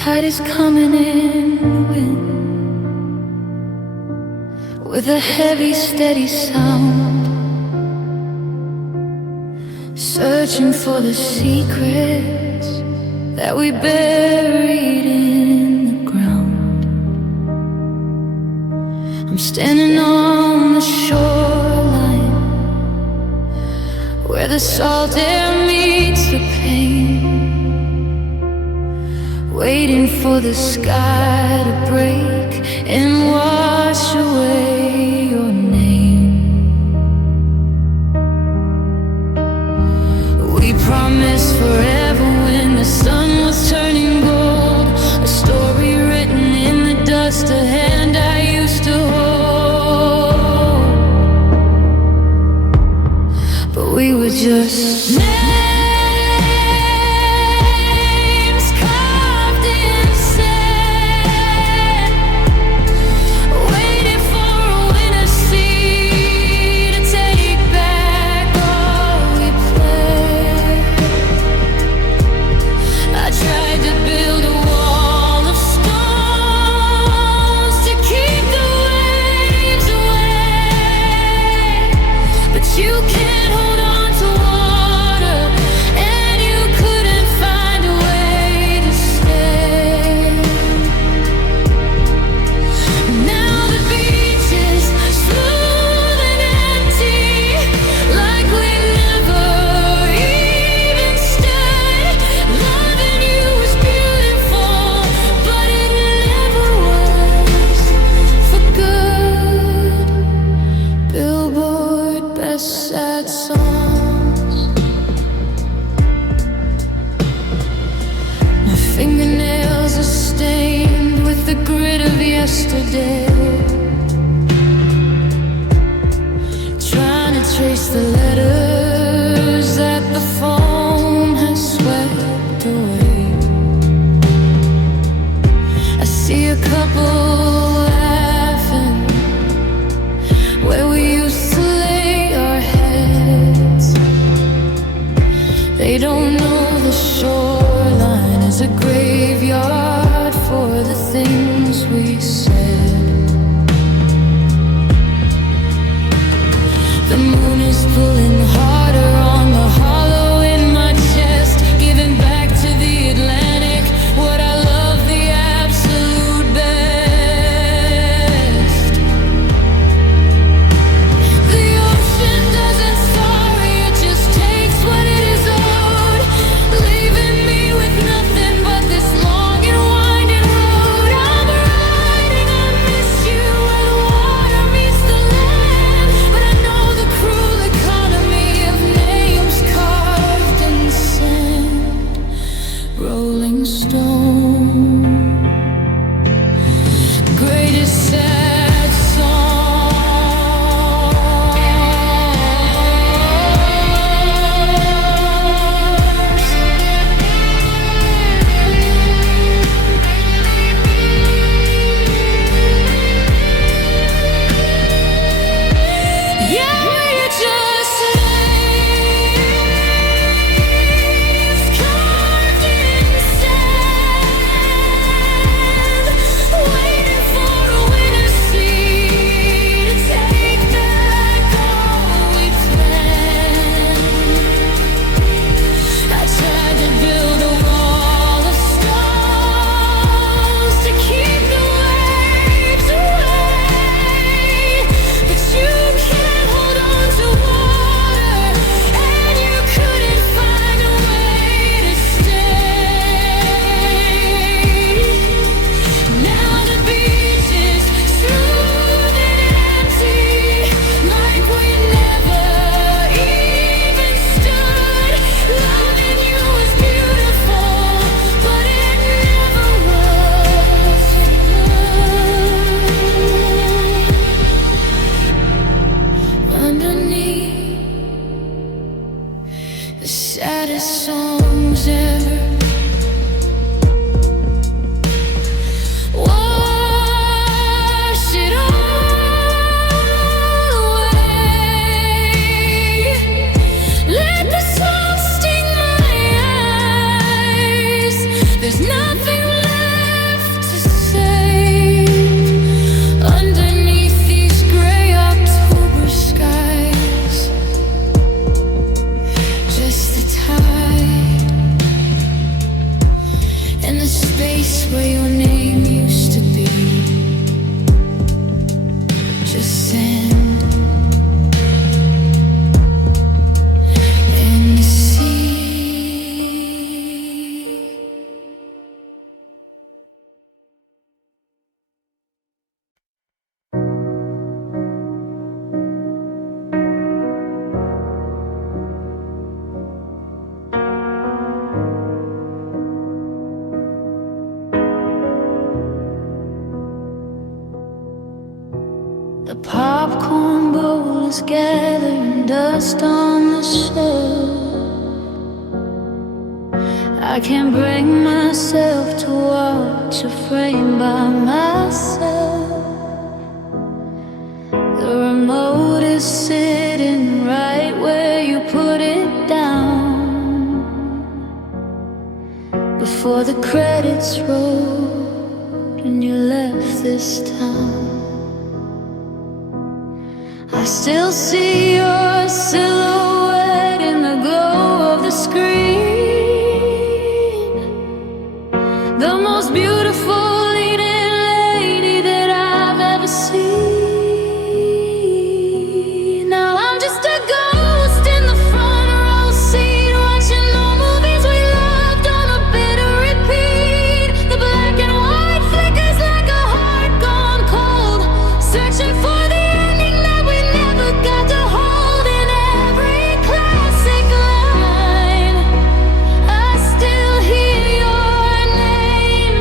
tide is coming in the wind with a heavy, steady sound, searching for the secrets that we buried in the ground. I'm standing on the shoreline where the salt air meets the pain, waiting for the sky to break and wash away your name. We promised forever when the sun was turning gold, a story written in the dust, a hand I used to hold. But we were just sad songs. My fingernails are stained with the grit of yesterday, trying to trace the letters that the phone has swept away. I see a couple laughing where we used to lay our heads. They don't know the shoreline is a graveyard for the things we said. The moon is pulling harder on the hollow in my chest, giving back to the Atlantic what I love the absolute best. The ocean doesn't sorry, it just takes what it is owed, leaving me with nothing but this walls gathering dust on the shelf. I can't bring myself to watch a frame by myself. The remote is sitting right where you put it down. Before the credits rolled and you left this town, I still see your silhouette in the glow of the screen. The most beautiful leading lady that I've ever seen. Now I'm just a ghost in the front row seat, watching the movies we loved on a bitter repeat. The black and white flickers like a heart gone cold, searching for the ending that we never got to hold. In every classic line, I still hear your name,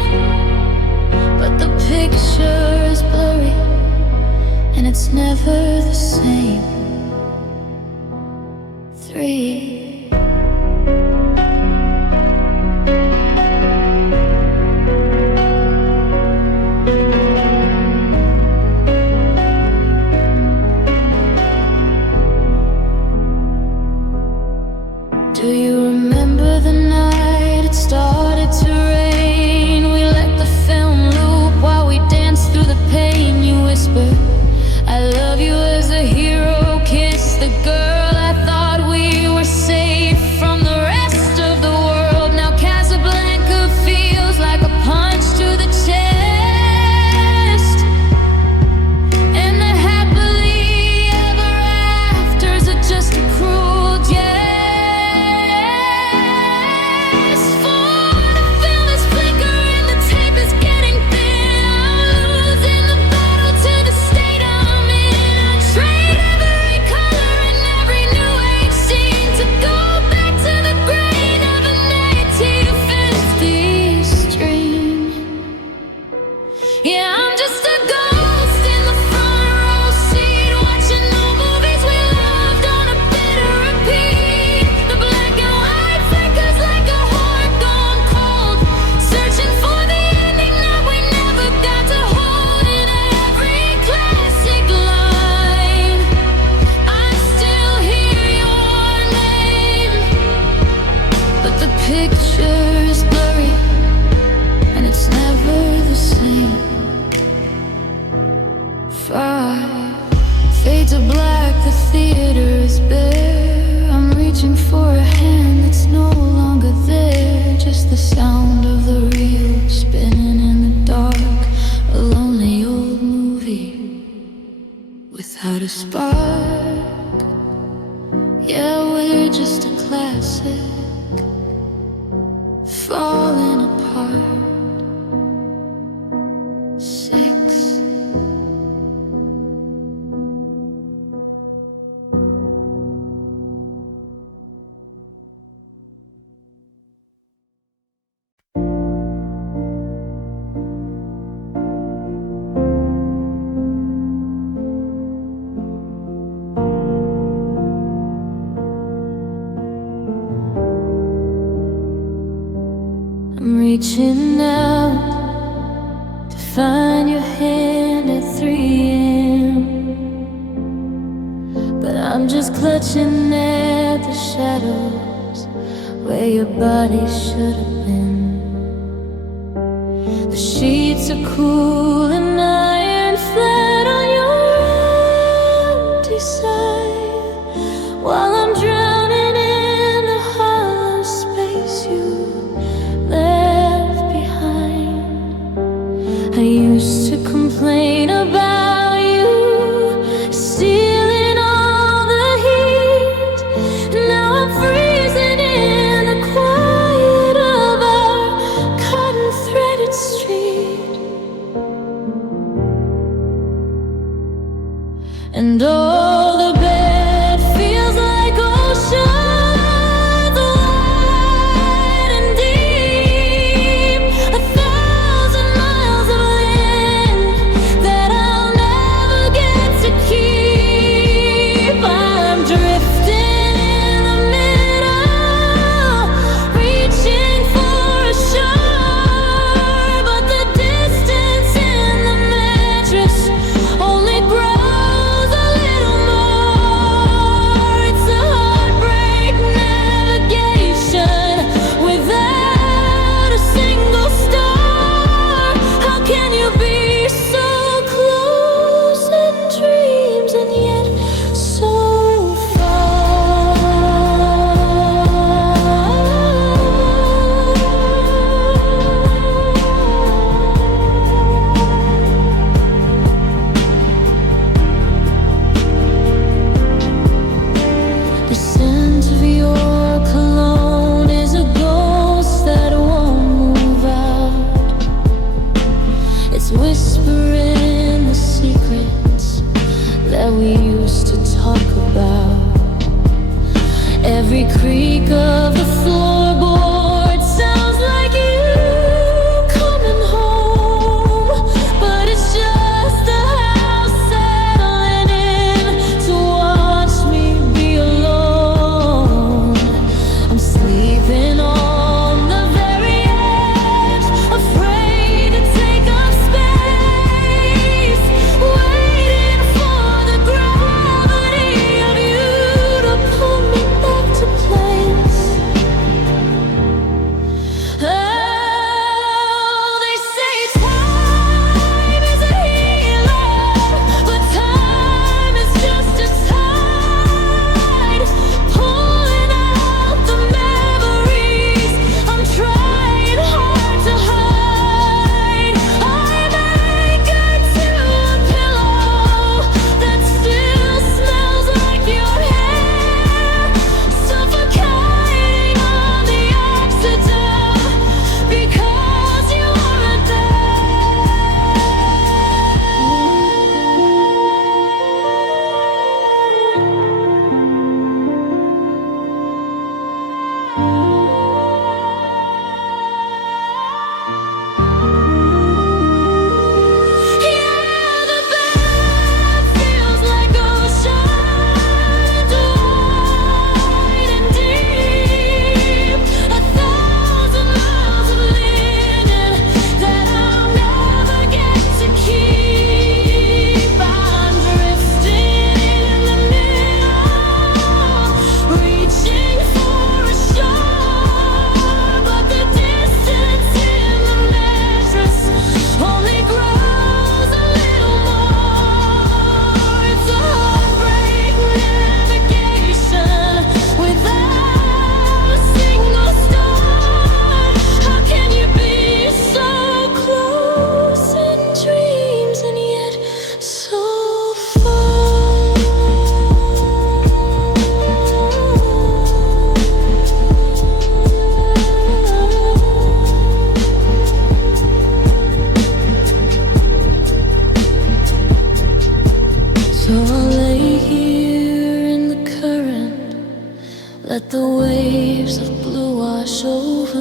but the picture is blurry and it's never the same. 3. Do you remember the night it started to rain? We let the film loop while we danced through the pain. You whispered, I love you as a hero kiss. The girl I thought we were safe from the rest of the world. Now Casablanca feels like a punch to the chest, and the happily ever afters are just a cruel jest. For the film is flickering, the tape is getting thin. I'm losing the battle to the state I'm in. I trade every color and every new age scene to go back to the grain of an 1850s dream. Yeah, I'm just a ghost in the front row seat, watching the movies we loved on a bitter repeat. The black and white flickers like a heart gone cold, searching for the ending that we never got to hold. In every classic line, I still hear your name, but the picture is blurry and it's never the same. 5. Fade to black, the theater is bare. I'm reaching for a hand that's no longer there. Just the sound of the reel spinning in the dark. A lonely old movie without a spark. Yeah, we're just a classic falling apart. 6. I'm reaching out to find your hand at 3 a.m., but I'm just clutching at the shadows where your body should have been. The sheets are cool and iron flat on your empty side, while I'm drowning in the hollow space you left behind. I used to complain about you stealing all the heat. Now I'm freezing in the quiet of our cotton threaded street.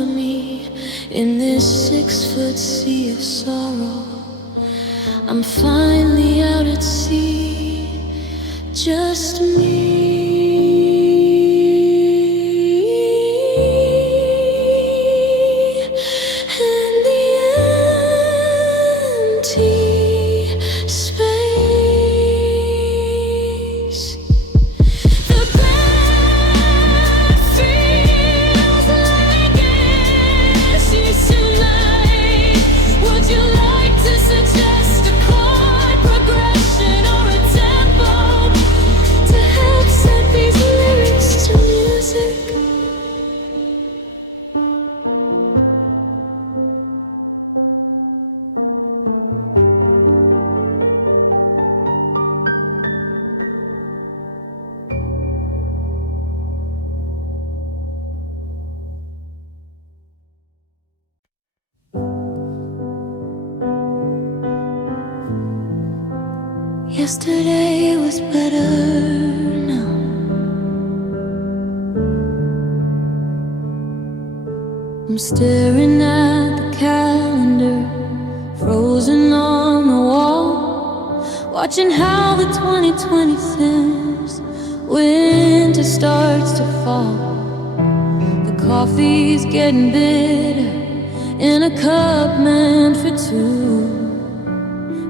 me in this 6-foot sea of sorrow. I'm finally out at sea, just me. Yesterday was better now. I'm staring at the calendar, frozen on the wall, watching how the 2020 sims. Winter starts to fall. The coffee's getting bitter in a cup meant for two,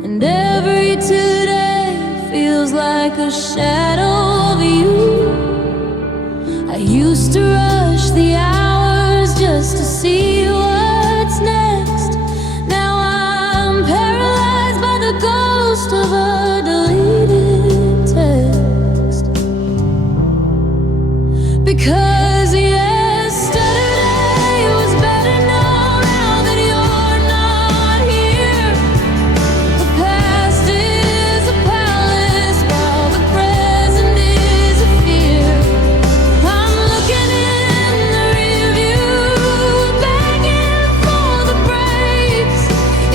and every 2 days feels like a shadow of you. I used to rush the hours just to see what's next. Now I'm paralyzed by the ghost of a deleted text. Because yesterday was better now that you're not here. The past is a palace while the present is a fear. I'm looking in the rearview, begging for the brakes,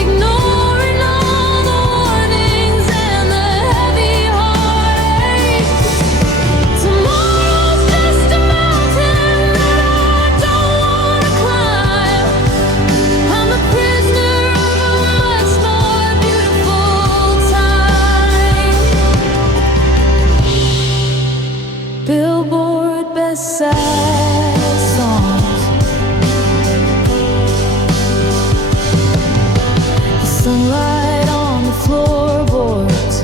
ignoring all the warnings and the heavy heartache. Tomorrow's just a mountain that I don't wanna climb. I'm a prisoner of a much more beautiful time. Billboard best-selling songs. The sunlight on the floorboards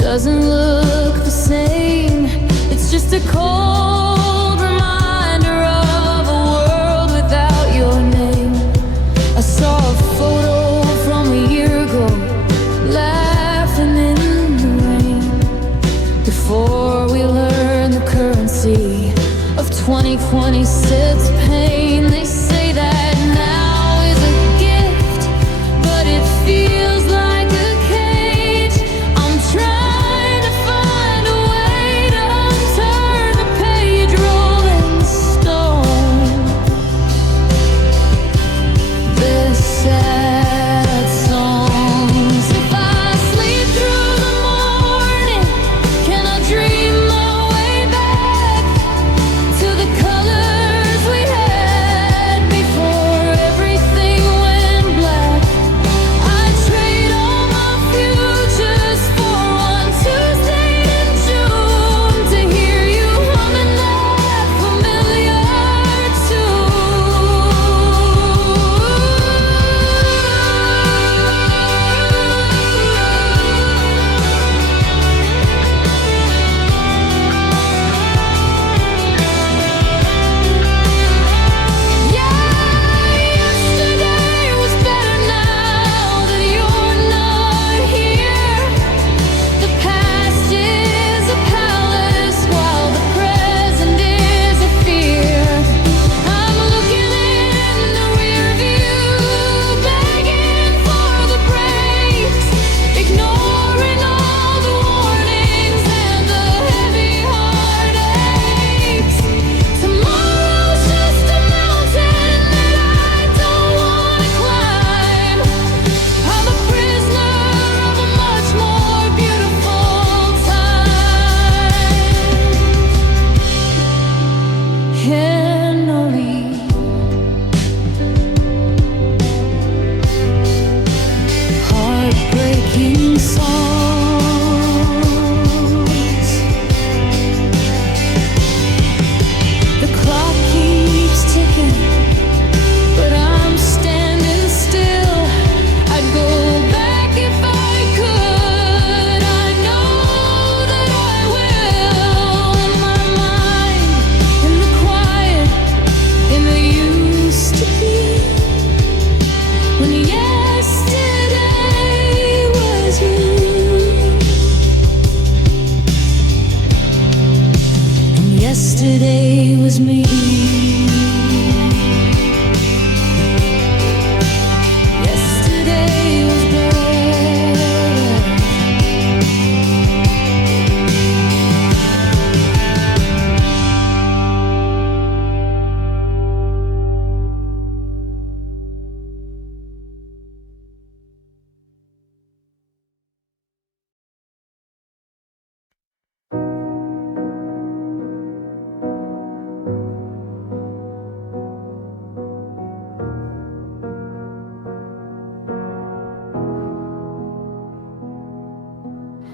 doesn't look the same. It's just a cold reminder of a world without your name. I saw a photo from a year ago, laughing in the rain. Before we learn the currency of 2020 sits pain. They say that now is a gift, but it feels like a cage. I'm trying to find a way to unturn the pages.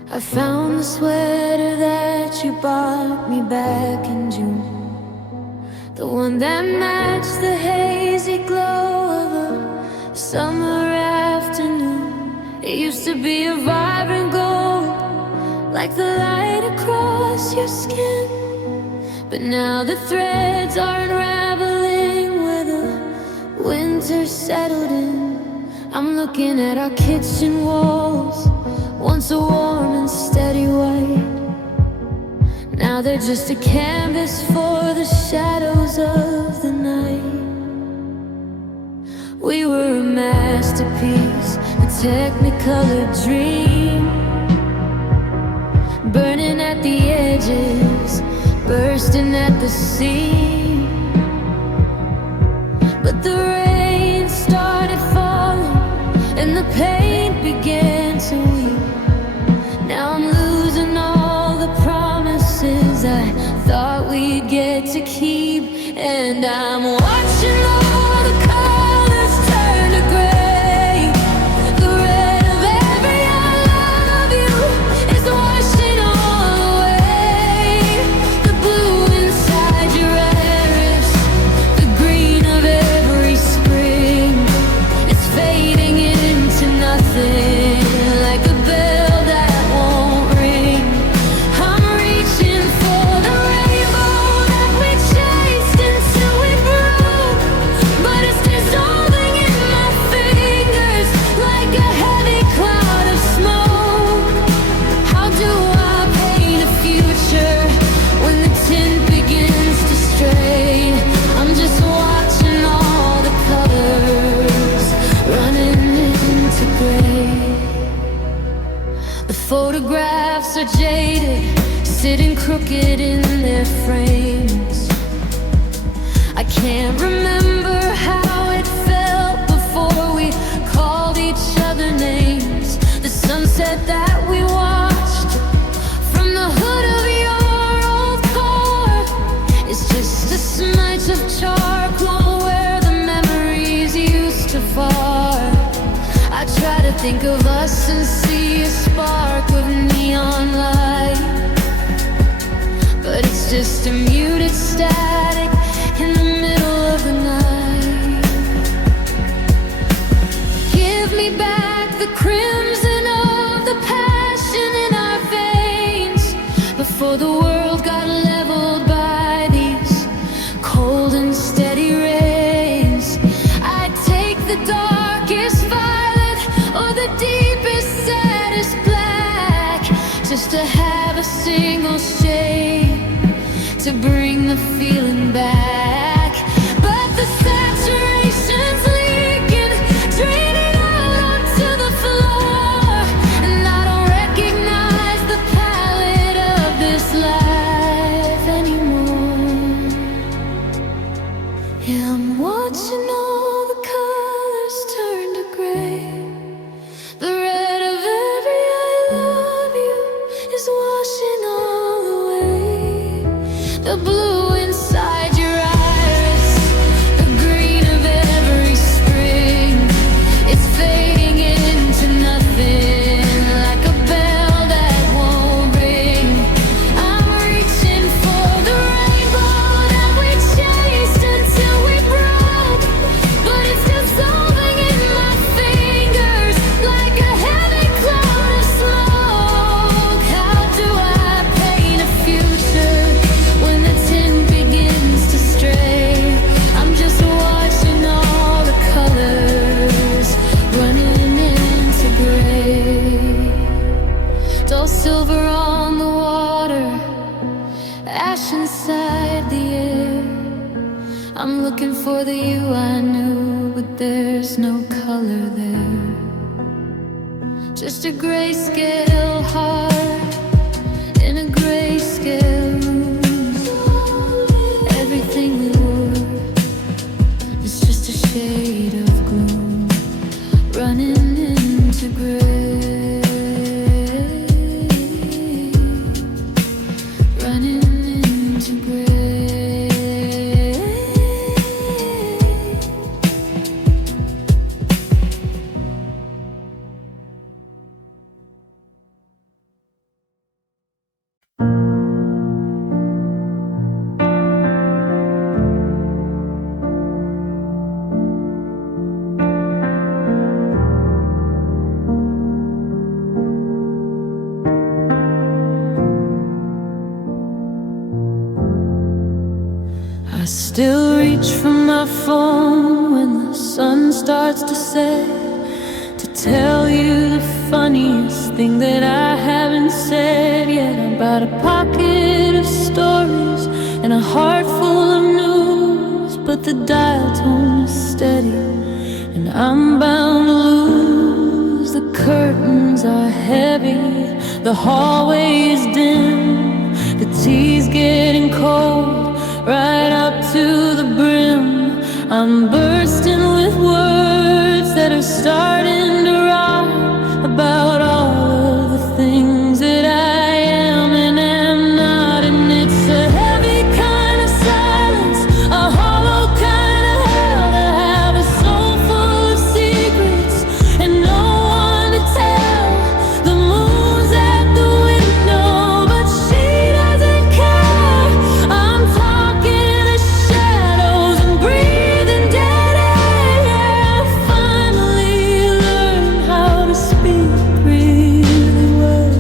I found the sweater that you bought me back in June, the one that matched the hazy glow of a summer afternoon. It used to be a vibrant gold, like the light across your skin. But now the threads are unraveling where the winter settled in. I'm looking at our kitchen walls, once a warm and steady white. Now they're just a canvas for the shadows of the night. We were a masterpiece, a technicolored dream, burning at the edges, bursting at the seam. But the rain started falling and the paint began to weep. Now I'm losing all the promises I thought we'd get to keep. And I'm watching all the colors turn to gray. The red of every I love you is washing all away. The blue inside your iris, the green of every spring, it's fading into nothing, like a bell that won't ring. I'm reaching for the rainbow that we chased until it broke, but it's dissolving in my fingers like a heavy cloud of smoke. How do I paint a future when the tint begins to stray? I'm just watching all the colors running into gray. The photographs are jaded, sitting crooked in their frames. I can't remember how it felt before we called each other names. The sunset that we watched from the hood of your old car is just a smudge of charcoal where the memories used to fall. I try to think of us and see a spark of neon light, but it's just a muted static in the middle of the night. Give me back the crimson of the passion in our veins before the world got leveled by these cold and steady rains. I'd take the darkest violet or the deepest, saddest black, just to have a single shade to bring the feeling back. But the saturation's leaking, draining out onto the floor, and I don't recognize the palette of this life anymore. Yeah, I'm watching all the colors turn to gray. The red of every I love you is washing all away. The blue inside your iris, the green of every spring, it's fading into nothing, like a bell that won't ring. I'm reaching for the rainbow that we chased until we broke, but it's dissolving in my fingers like a heavy cloud of smoke. How do I paint a future when the tint begins to stray? I'm just watching all the colors running into gray. Dull silver on the water, ash inside the air. I'm looking for the you I knew, but there's no color there. Just a grayscale heart in a grayscale room. Everything we were is just a shade of gloom, running into gray, running into gray. still reach for my phone when the sun starts to set, to tell you the funniest thing that I haven't said yet, about a pocket of stories and a heart full of news. But the dial tone is steady and I'm bound to lose. The curtains are heavy, the hallway is dim, the tea's getting cold right up to the brim. I'm bursting with words that are starting to rot about all of the things that I am and am not. And it's a heavy kind of silence, a hollow kind of hell, to have a soul full of secrets and no one to tell. The moon's at the window, but she doesn't care. I'm talking to shadows and breathing dead air. Finally learned how to speak really well,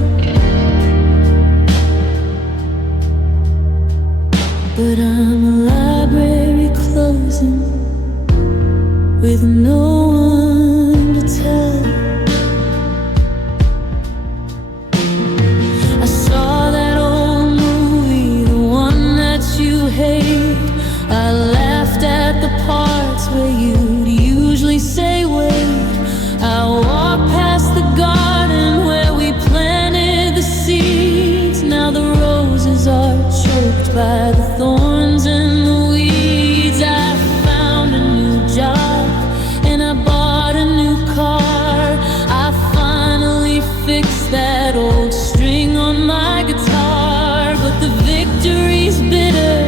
but I'm a library closing with no one to tell. I saw that old movie, the one that you hate. I laughed at the parts where you'd usually say wait. I walked past the garden where we planted the seeds. Now the roses are choked by the thorns and the weeds. I found a new job and I bought a new car. I finally fixed that old string on my guitar. But the victory's bitter,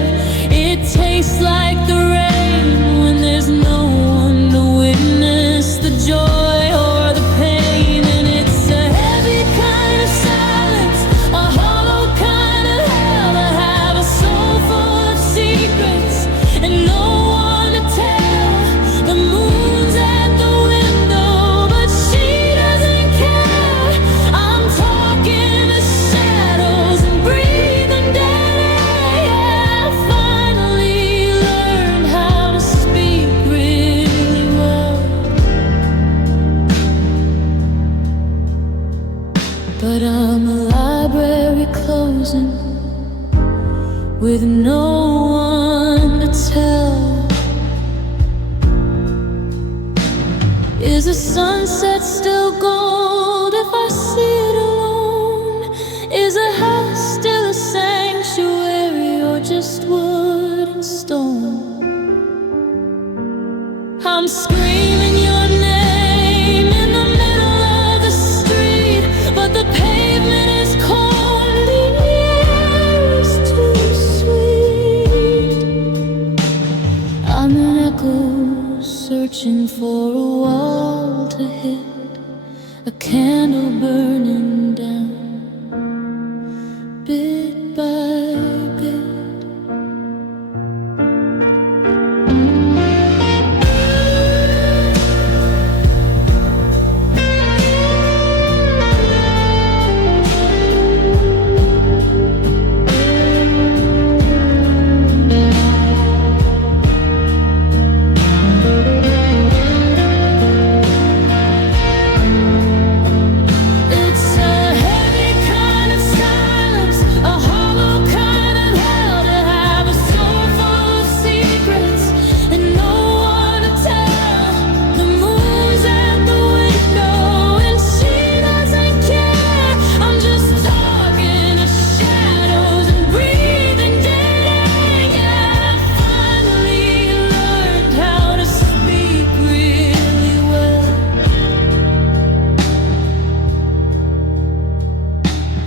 it tastes like the rain when there's no one to witness the joy or the pain. And it's a heavy kind of silence, a hollow kind of hell, to have a soul full of secrets and no one to tell. The moon's at the window, but she doesn't care. I'm talking to shadows and breathing dead air. I finally learned how to speak really well, but I'm a library closing with no one to tell. Is the sunset still gold if I see it alone? Is a house still a sanctuary or just wood and stone? I'm screaming your name in the middle of the street, but the pavement is cold, the air is too sweet. I'm an echo searching for a wall to hit, a candle burning down bit by bit. It's a heavy kind of silence, a hollow kind of hell, to have a soul full of secrets and no one to tell. The moon's at the window and she doesn't care. I'm just talking to shadows and breathing dead air. I finally learned how to speak really well,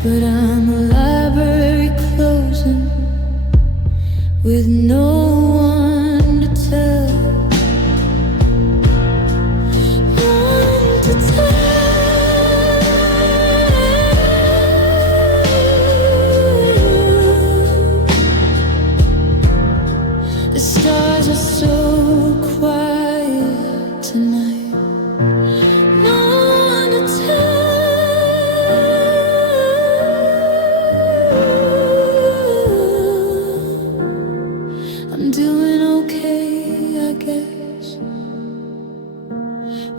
but I'm a library closing with no one to tell. One to tell. The stars are so quiet tonight, no one to tell. I'm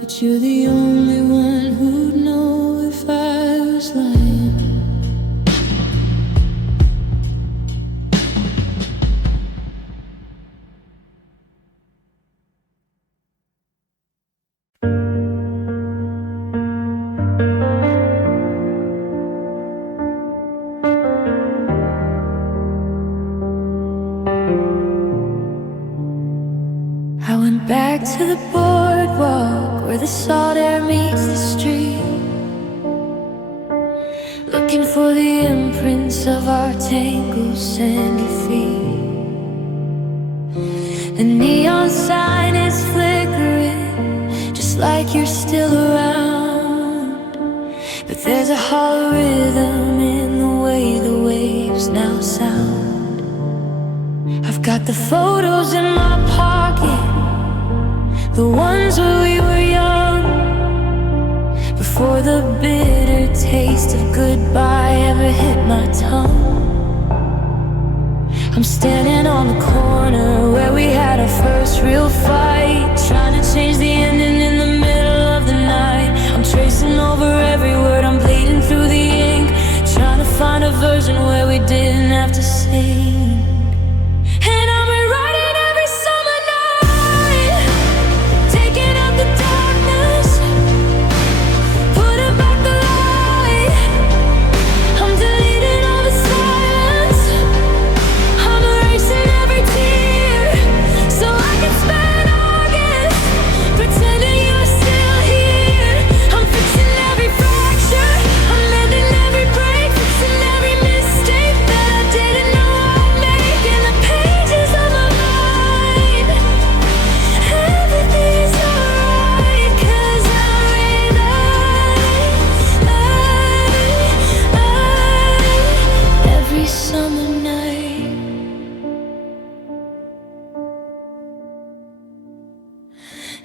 but you're the only one who'd know if I was lying. I went back to the boardwalk where the salt air meets the street, looking for the imprints of our tangled sandy feet. The neon sign is flickering, just like you're still around, but there's a hollow rhythm in the way the waves now sound. I've got the photos in my pocket, the ones where we were young, before the bitter taste of goodbye ever hit my tongue. I'm standing on the corner where we had our first real fight, trying to change the ending in the middle of the night. I'm tracing over every word, I'm bleeding through the ink, trying to find a version where we didn't have to sing. And I'm rewriting every summer night, taking out the darkness, putting back the light. I'm deleting all the silence, I'm erasing every tear, so I can spend August pretending you're still here. I'm fixing every fracture, I'm mending every break, fixing every mistake that I didn't know I'd make in the pages of my mind. Everything is alright, 'cause every summer night.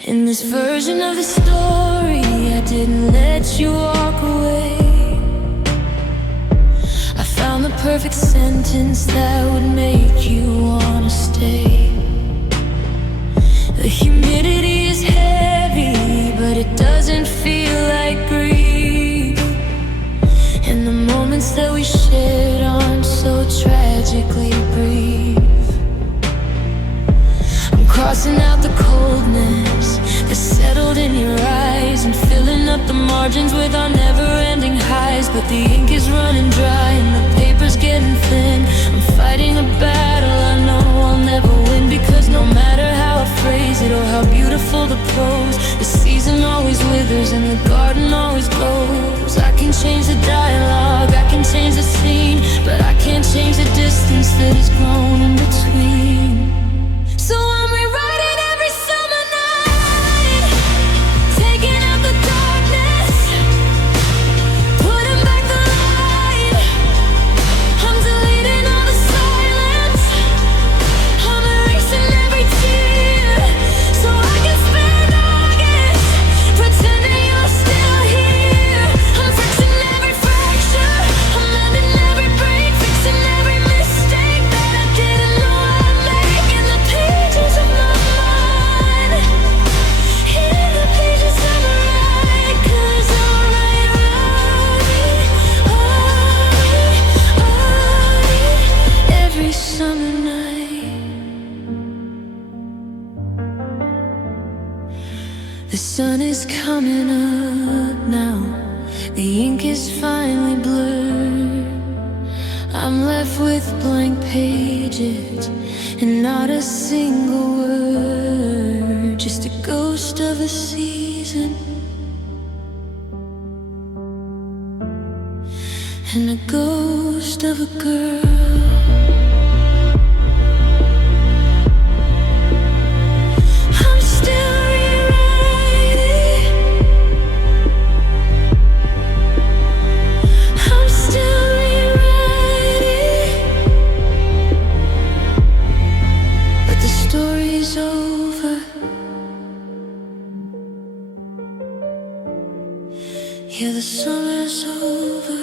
In this version of the story, I didn't let you walk away. I found the perfect sentence that would make you wanna stay. The humidity is heavy, but it doesn't feel like grief. And the moments that we shared aren't so tragically brief. I'm crossing out the coldness that settled in your eyes, and filling up the margins with our never-ending highs. But the ink is running dry and the paper's getting thin. I'm fighting a battle I know I'll never win, because no matter how I phrase it or how beautiful the prose, the season always withers and the garden always glows. I can change the dialogue, I can change the scene, but I can't change the distance that has grown in between. So I'm rewriting every summer night, taking out the darkness, putting back the light. I'm deleting all the silence, I'm erasing every tear, so I can spend August pretending you're still here. I'm fixing every fracture, I'm mending every break, fixing every mistake that I didn't know I'd make in the pages of my mind. In the pages of my mind, 'cause I'll write every summer night. The sun is coming up now, the ink is finally blurred. I'm left with blank pages and not a single word, just a ghost of a season and a ghost of a girl. I'm still rewriting, I'm still rewriting, but the story's over. Yeah, the summer's over.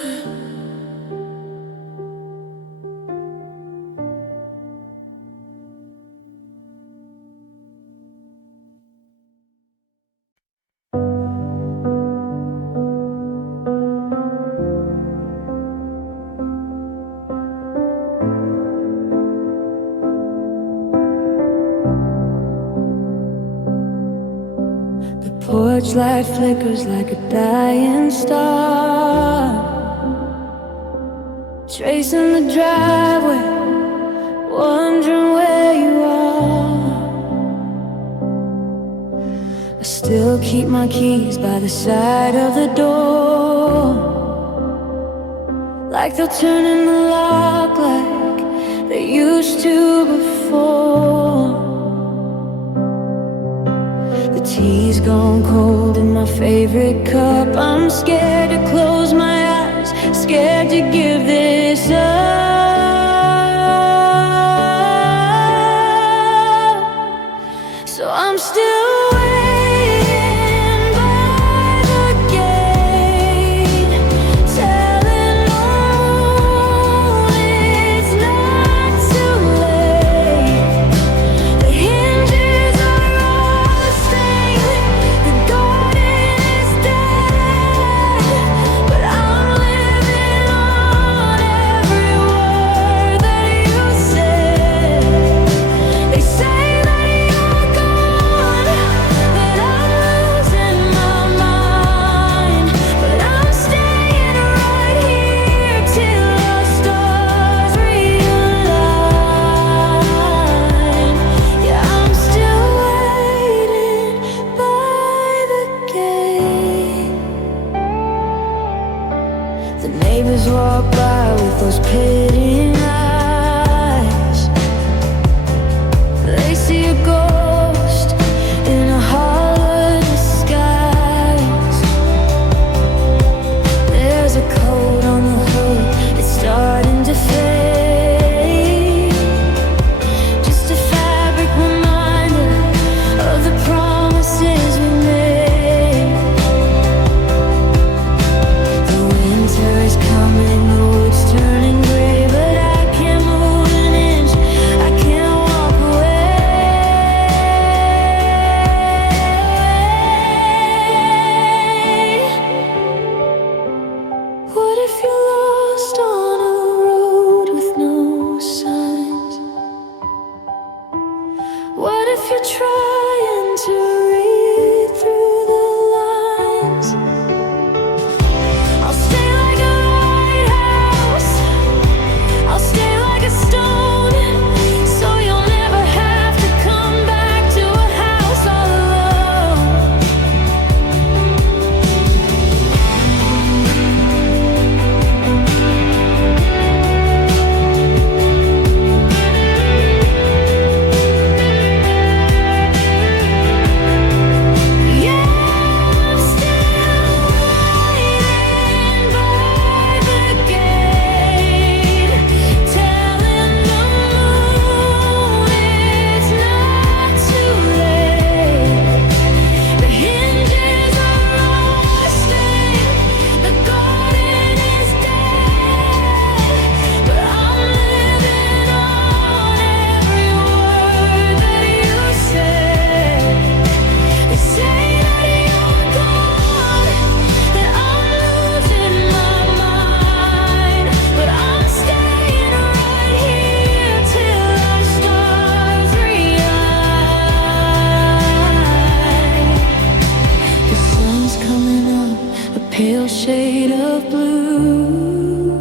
Porch light flickers like a dying star, tracing the driveway, wondering where you are. I still keep my keys by the side of the door, like they'll turn in the lock like they used to before. The tea's gone cold in my favorite cup. I'm scared to close my eyes, scared to give this up. So I'm still waiting by the gate, telling the moon it's not too late. The hinges are rusting, the garden is dead, but I'm living on every word that you said. They say that you're gone, that I'm losing my mind, but I'm staying right here till our stars realign. Yeah, I'm still waiting by the gate. The neighbors walk by with those pitying eyes. They see a ghost in a hollow disguise. There's a coat on the hood, it's starting to fade. Just a fabric reminder of the promises we made. The winter is coming, the wood's turning gray, but I can't move an inch, I can't walk away. What if you're lost on a road with no signs? What if you're trying to read through the lines? I'll stay like a lighthouse, I'll stay like a stone, so you'll never have to come back to a house all alone. Yeah, I'm still waiting by the gate, telling the moon it's not too late. The hinges are rusting, the garden is dead, but I'm living on every word that you said. They say that you're gone, that I'm losing my mind, but I'm staying right here till our stars realign. The sun's coming up, a pale shade of blue.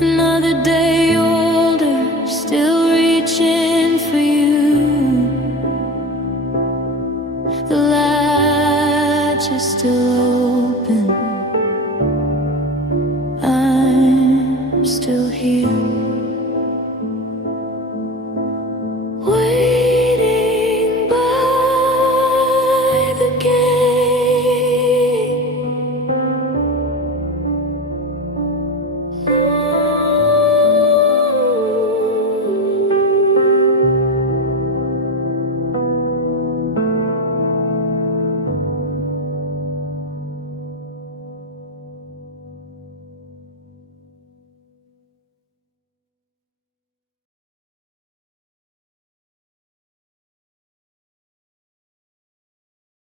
Another day older, still reaching for you. The latch is still open, I'm still here.